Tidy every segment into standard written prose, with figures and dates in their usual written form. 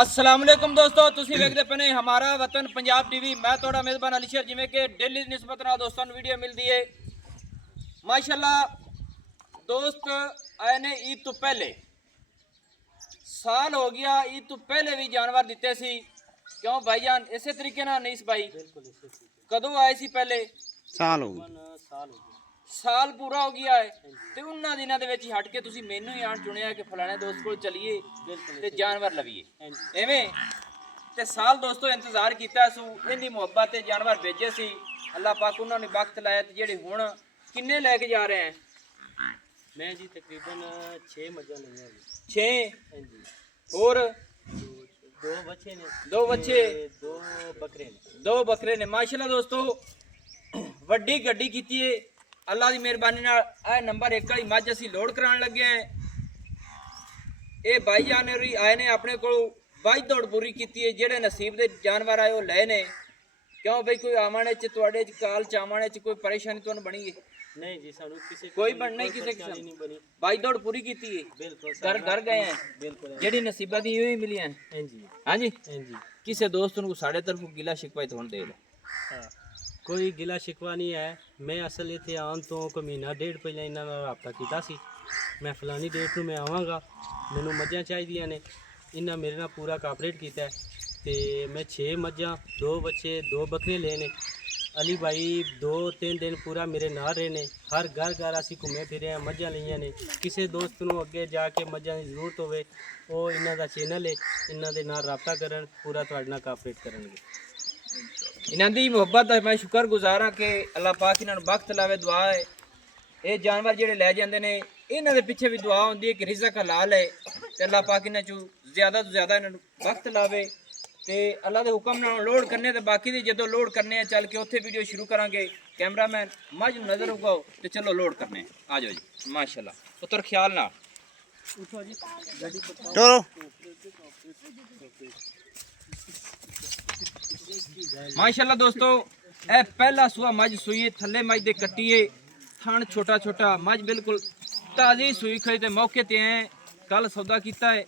अस्सलाम वालेकुम दोस्तों, तुसी वेखदे पने हमारा वतन पंजाब टीवी। मैं थोड़ा मेज़बान अली शेर। जिमें कि डेली निस्बत नाल दोस्तों वीडियो मिलती है माशाल्लाह। दोस्त आए ने ईद तो पहले साल हो गया, ईद तो पहले भी जानवर दिते सी क्यों भाईजान? इसे तरीके ना नहीं भाई, कदों आए सी पहले? साल हो गया। साल पूरा हो गया है ते उन्हां दिनां दे विच हट के तुसी मैनू ही आण चुनिया कि फलाने दोस्त कोल चलिए ते जानवर लवीए एवें ते साल दोस्तों इंतजार कीता सू। इन्नी मुहब्बत ते जानवर भेजे सी अल्लाह पाक उन्होंने वक्त लाया ते जेहड़े हुण किन्ने लेके जा रहे हैं? मैं जी तकरीबन 6 मज्जां लईआं जी। 6 और दो बच्चे ने, दो बच्चे, दो बकरे ने। माशाल्लाह दोस्तों वड्डी गड्डी कीती है अल्लाह दी मेहरबानी नाल। आ नंबर 1 वाली मੱਝ ਅਸੀਂ ਲੋਡ ਕਰਾਉਣ ਲੱਗੇ ਆਂ। ਇਹ ਬਾਈ ਜਾਨ ਹੋਰੀ ਆਏ ਨੇ ਆਪਣੇ ਕੋਲ ਬਾਈ ਦੌੜ ਪੂਰੀ ਕੀਤੀ ਹੈ। ਜਿਹੜੇ ਨਸੀਬ ਦੇ ਜਾਨਵਰ ਆਏ ਉਹ ਲੈ ਨੇ ਕਿਉਂ ਬਈ? ਕੋਈ ਆਵਣੇ ਚ ਤੁਹਾਡੇ ਚ ਕਾਲ ਚਾਵਣੇ ਚ ਕੋਈ ਪਰੇਸ਼ਾਨੀ ਤੁਹਾਨੂੰ ਬਣੀ ਹੈ? नहीं जी, सानू किसी कोई बन नहीं, किसी परेशानी नहीं बनी। बाई दौड़ पूरी की है, बिल्कुल घर गए हैं, बिल्कुल जेडी नसीबा दी हुई मिली हैं। हां जी, हां जी, हां जी। किसी दोस्त को साढ़े तरफ गिला शिकवा तो दे दे। हाँ, कोई गिला शिकवा नहीं है। मैं असल इत्थे आन तो कोई महीना डेढ़ पहले इन्हां नाल राबता कीता सी। मैं फलानी डेट नूं मैं आवांगा, मैनूं मੱਝਾਂ ਚਾਹੀਦੀਆਂ ਨੇ। इन्हां मेरे नाल पूरा कोऑपरेट कीता है ते मैं 6 मੱਝਾਂ, 2 बच्चे, 2 बकरे ले ने। अली भाई 2-3 दिन पूरा मेरे नाल रहे ने। हर घर असी घूमे फिरे हैं, मੱਝਾਂ लईआं ने। किसी दोस्त नूं अगे जाके मੱਝਾਂ की जरूरत होवे वो इन्हां दा चैनल है, इन्हां दे नाल राबता करन, पूरा तुहाडे नाल कोऑपरेट करनगे। इन्हां दी मुहब्बत दा मैं शुक्रगुजार हां कि अल्लाह पाक इन्हां नूं वक्त लावे। दुआ है ये जानवर जेहड़े लै जांदे ने इन्हां दे पिछे भी दुआ हुंदी है कि रिज़्क हलाल है ते अल्लाह पाक इन्हां चों ज़्यादा तो ज़्यादा इन्हां नूं वक्त लावे ते अल्लाह दे हुक्म नाल लोड करने ते बाकी दी जदों लोड करने चल के उत्थे वीडियो शुरू करांगे। कैमरामैन मੱਝ नूं नज़र उगाओ ते चलो लोड करने आ जाओ जी। माशाल्लाह पुत्र ख्याल नाल उठो जी, गाड़ी पकड़ो। चलो माशाल्लाह दोस्तों ए पहला सुआ मੱਝ सूई है। थल्ले मੱਝ दे कट्टीए थण छोटा छोटा, मੱਝ बिल्कुल ताज़ी सूई खई ते मौके ते हैं। कल सौदा कीता है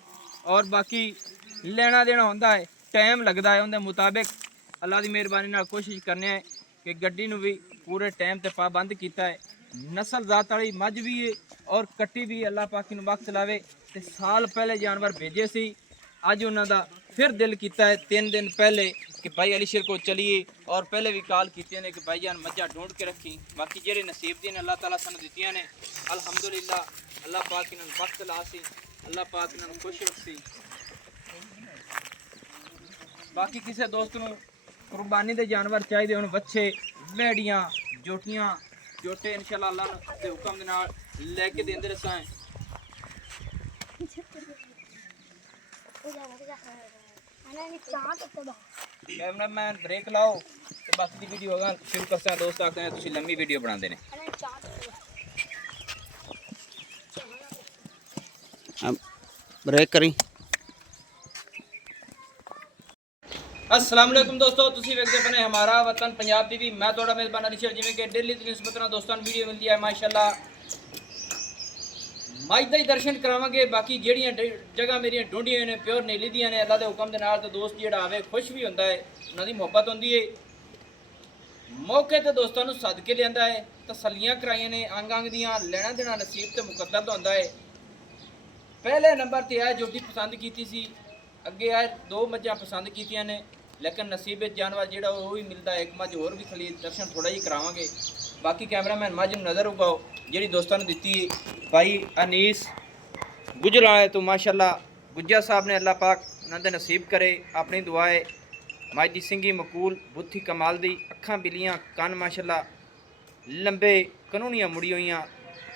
और बाकी लेना देना होंदा है, टाइम लगता है। उनके मुताबिक अल्लाह की मेहरबानी नाल कोशिश करने हैं कि गड्डी नूं भी पूरे टाइम ते पाबंद किया है। नस्ल जात वाली मੱਝ भी है और कट्टी भी। अल्लाह पाक नूं वक्त लावे ते साल पहले जानवर भेजे सी। अज उन्हां दा फिर दिल किया है 3 दिन पहले कि भाई अली शेर को चलिए और पहले भी कॉल की ने कि भाई जान मੱਝਾਂ ढूंढ के रखी। बाकी जेहड़े नसीब दी ने अल्लाह ताला सानू दित्तियां ने अल्हम्दुलिल्लाह। अल्लाह पाक इन्हां नूं वक्त ला सी, अल्लाह पाक इन्हां नूं खुश रखसी। बाकी किसी दोस्त नूं कुर्बानी दे जानवर चाहिए होण, बच्चे, भेड़ियां, जोटियां, जोटे इंशाल्लाह अल्लाह दे हुक्म दे नाल लेके देंदे रसां। कैमरामैन ब्रेक लाओ ते बाकी दी वीडियो अगां शुरू करसां। दोस्त आखदे ने तुसीं लंबी वीडियो बनांदे ने। ब्रेक करी। अस्सलाम वालेकुम दोस्तों, तुसीं वेखदे पने हमारा वतन पंजाब टीवी। मैं थोड़ा मेज़बान अली शेर। जिवें कि डेली दी निस्बत नाल दोस्तां नूं वीडियो मिलती है माशाल्लाह। मੱਝ ਦਾ ਹੀ ਦਰਸ਼ਨ ਕਰਾਵਾਂਗੇ। ਬਾਕੀ ਜਿਹੜੀਆਂ ਜਗ੍ਹਾ ਮੇਰੀਆਂ ਢੂੰਢੀਆਂ ਨੇ ਪਿਓਰ ਨੀਲੀ ਦੀਆਂ ਨੇ ਅੱਲਾ ਦੇ ਹੁਕਮ ਦੇ ਨਾਲ। ਤੇ ਦੋਸਤ ਜਿਹੜਾ ਆਵੇ ਖੁਸ਼ ਵੀ ਹੁੰਦਾ ਹੈ, ਉਹਨਾਂ ਦੀ ਮੁਹੱਬਤ ਹੁੰਦੀ ਹੈ। ਮੌਕੇ ਤੇ ਦੋਸਤਾਂ ਨੂੰ ਸਦਕੇ ਲਿਆਂਦਾ ਹੈ, ਤਸੱਲੀਆਂ ਕਰਾਈਆਂ ਨੇ ਅੰਗ ਅੰਗ ਦੀਆਂ। ਲੈਣਾ ਦੇਣਾ ਨਸੀਬ ਤੇ ਮੁਕੱਦਰ ਦਾ ਹੁੰਦਾ ਹੈ। ਪਹਿਲੇ ਨੰਬਰ ਤੇ ਆ ਜੋਟੀ ਪਸੰਦ ਕੀਤੀ ਸੀ, ਅੱਗੇ ਆ 2 ਮੱਝਾਂ ਪਸੰਦ ਕੀਤੀਆਂ ਨੇ लेकिन नसीब जानवर जो भी मिलता है। एक मੱਝ होर भी खली दर्शन थोड़ा ही करावांगे। बाकी कैमरामैन मੱਝ नूं नज़र उगाओ जी दोस्तों ने दी भाई अनीस गुजराल तो माशाल्लाह गुज्जा साहब ने अल्लाह पाक उन्होंने नसीब करे। अपनी दुआ है मੱਝ दी सिंगी मकूल, बुत्थी कमाल दी, अखां बिलियां, कन माशाल्लाह लंबे, कनूनियां मुड़ी हुई,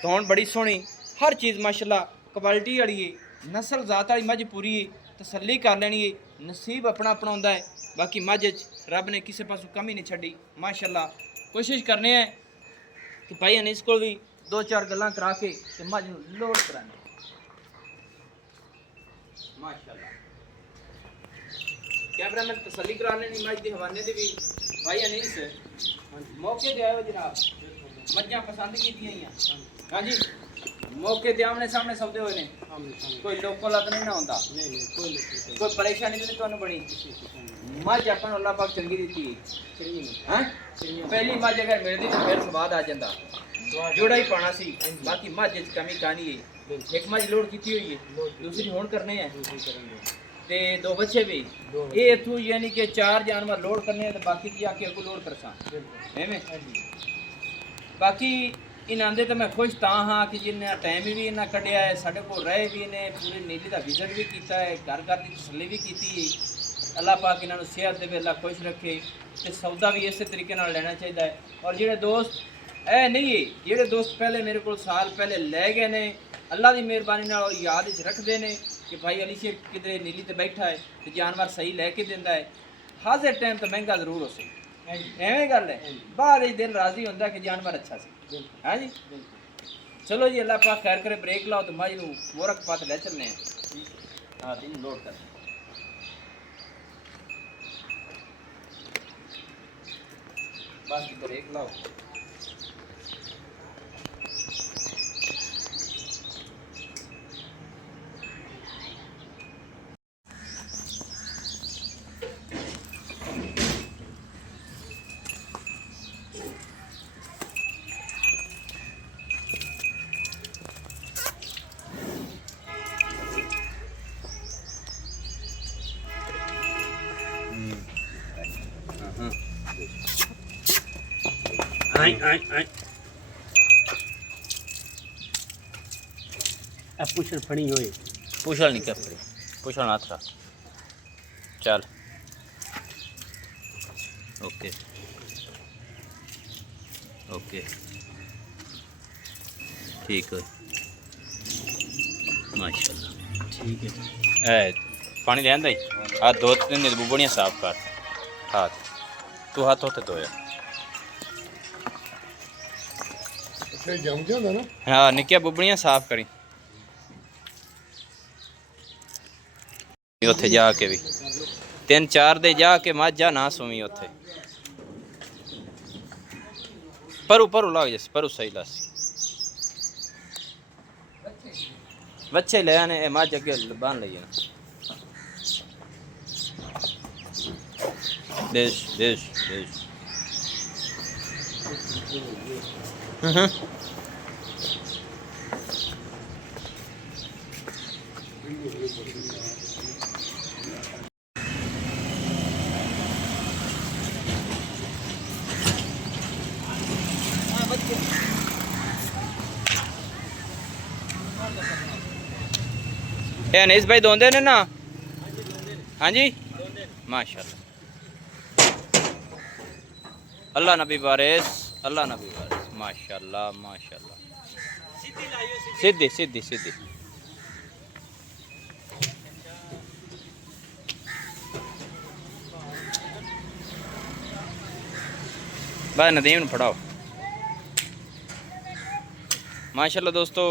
धौन बड़ी सोहनी, हर चीज़ माशाल्लाह क्वालिटी वाली है। नस्ल जात वाली मੱਝ पूरी है, तसल्ली कर लैनी है। नसीब अपना अपना होंदा है। बाकी मੱਝ रब ने किसी पासों कमी नहीं छड़ी माशाल्लाह। कोशिश करने हैं कि भाई अनीस को भी 2-4 गल्लां करा के ते मੱਝ नूं लोड कराने माशाल्लाह। कैमरामैन तसल्ली करा लेनी मੱਝ दे हवाले दे भी। भाई अनीस मौके ते आयो जनाब, मੱਝਾਂ पसंद कीतियां ही। हाँ जी, ਮੌਕੇ ਤੇ ਆਮਣੇ ਸਾਹਮਣੇ ਸੌਦੇ ਹੋਏ ਨੇ आमने सामने ਕੋਈ ਲੋਕੋ ਲੱਤ ਨਹੀਂ ਨਾ ਹੁੰਦਾ नहीं नहीं कोई नहीं ਕੋਈ ਪਰੇਸ਼ਾਨੀ ਤਾਂ ਨਹੀਂ ਤੁਹਾਨੂੰ ਬਣੀ ਮੱਝ ਆਪਾਂ ਨੂੰ ਅੱਲਾਹ ਪਾਕ ਚੰਗੀ ਦਿੱਤੀ चाहिए नहीं ਹੈ ਪਹਿਲੀ ਮੱਝ ਅਗਰ ਮਿਲਦੀ ਤਾਂ ਫਿਰ ਸਵਾਦ ਆ ਜਾਂਦਾ ਜੋੜਾ ਹੀ ਪਾਣਾ ਸੀ ਬਾਕੀ ਮੱਝ ਚ ਕਮੀ ਕਾਣੀ ਹੈ ਇੱਕ ਮੱਝ ਲੋਡ ਕੀਤੀ ਹੋਈ ਹੈ ਦੂਸਰੀ ਹੁਣ ਕਰਨੇ ਹੈ दूसरी करेंगे ਤੇ ਦੋ ਬੱਚੇ ਵੀ ਇਹ ਇਥੋਂ ਯਾਨੀ ਕਿ 4 ਜਾਨਵਰ ਲੋਡ ਕਰਨੇ ਤੇ ਬਾਕੀ ਕੀ ਆ ਕੇ ਅੱਗੋਂ ਲੋਡ ਕਰਸਾਂ ਐਵੇਂ ਬਾਕੀ ਇਹਨਾਂ ਦੇ ਤਾਂ ਮੈਂ ਖੁਸ਼ ਤਾਂ ਹਾਂ ਕਿ ਜਿੰਨਾ ਟਾਈਮ ਵੀ ਇਹਨਾਂ ਕੱਢਿਆ ਹੈ ਸਾਡੇ ਕੋਲ ਰਹੇ ਵੀ ਨੇ ਪੂਰੀ ਨੀਲੀ ਦਾ ਵਿਜ਼ਿਟ ਵੀ ਕੀਤਾ ਹੈ ਘਰ ਘਰ ਦੀ ਤਸੱਲੀ ਵੀ ਕੀਤੀ ਹੈ ਅੱਲਾਹ ਪਾਕ ਇਹਨਾਂ ਨੂੰ ਸਿਹਤ ਦੇਵੇ ਅੱਲਾਹ ਖੁਸ਼ ਰੱਖੇ ਤੇ ਸੌਦਾ ਵੀ ਇਸੇ ਤਰੀਕੇ ਨਾਲ ਲੈਣਾ ਚਾਹੀਦਾ ਹੈ ਔਰ ਜਿਹੜੇ ਦੋਸਤ ਇਹ ਨਹੀਂ ਹੈ ਜਿਹੜੇ ਦੋਸਤ ਪਹਿਲੇ ਮੇਰੇ ਕੋਲ ਸਾਲ ਪਹਿਲੇ ਲੈ ਗਏ ਨੇ ਅੱਲਾਹ ਦੀ ਮਿਹਰਬਾਨੀ ਨਾਲ ਉਹ ਯਾਦ ਵਿੱਚ ਰੱਖਦੇ ਨੇ ਕਿ ਭਾਈ ਅਲੀ ਸ਼ੇਖ ਕਿਧਰੇ ਨੀਲੀ ਤੇ ਬੈਠਾ ਹੈ ਤੇ ਜਾਨਵਰ ਸਹੀ ਲੈ ਕੇ ਦਿੰਦਾ ਹੈ ਹਾਜ਼ਰ ਟਾਈਮ ਤਾਂ ਮਹਿੰਗਾ ਜ਼ਰੂਰ ਹੋ ਸੀ ਐਵੇਂ ਗੱਲ ਹੈ ਬਾਅਦ ਵਿੱਚ ਦਿਲ ਰਾਜ਼ੀ ਹੁੰਦਾ ਕਿ ਜਾਨਵਰ ਅੱਛਾ ਸੀ ਹਾਂ ਜੀ ਚਲੋ ਜੀ ਅੱਲਾਹ ਪਾਕ ਖੈਰ ਕਰੇ ਬ੍ਰੇਕ ਲਾਓ ਤੇ ਮੱਝ ਨੂੰ ਮੋਰਕ ਪਾਤ ਲੈ ਚੱਲਨੇ ਹਾਂ ਦਿਨ ਲੋਡ ਕਰ ਬਸ ਬ੍ਰੇਕ ਲਾਓ आई आई आई अब पुशर फड़ी होए पुछल नहीं कर पड़ी पुछल ना था चल ओके ओके ठीक है माशाल्लाह ठीक है ए पानी लेंदा ही आ दो तीन बुबड़ियां साफ कर हाथ तू हाथ होते धोया ਜਮ ਜਾਂਦਾ ਨਾ हाँ निक्किया बुबड़ियां साफ करी ਉੱਥੇ ਜਾ ਕੇ ਵੀ 3-4 ਦੇ ਜਾ ਕੇ ਮਾਝਾ ਨਾ ਸੁਵੀ ਉੱਥੇ ਪਰੂ ਲੱਗ ਜਸ ਪਰੂ ਸਹੀ ਲਾਸੀ ਬੱਚੇ ਲੈ ਆਨੇ ਇਹ ਮੱਝ ਅੱਗੇ ਬੰਨ ਲਈ ਨਾ ਦੇਸ਼ ਇਹ ਅਨੀਸ ਭਾਈ ਦੋਂਦੇ ਨੇ ਨਾ ਹਾਂਜੀ ਮਾਸ਼ਾਅੱਲਾ ਅੱਲਾ ਨਬੀ ਵਾਰਿਸ ਮਾਸ਼ਾਅੱਲਾ ਸਿੱਧੀ ਬਾਈ ਨਦੀਮ ਨੂੰ ਫੜਾਓ माशाल्लाह दोस्तों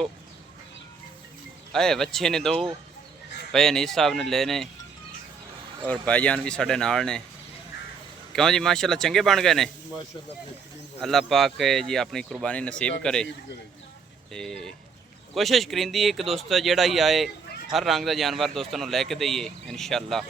आए बच्चे ने दो पे अनीस साहब ने लेने और भाईजान भी साढ़े नाल ने क्यों जी माशाल्लाह चंगे बन गए ने ਮਾਸ਼ਾਅੱਲਾ ਬਿਹਤਰੀਨ अल्लाह पाक जी अपनी कुर्बानी नसीब करे ते कोशिश करिंदी एक दोस्त जेड़ा ही आए हर रंग का जानवर दोस्तों नूं लैके दईए इंशाअल्लाह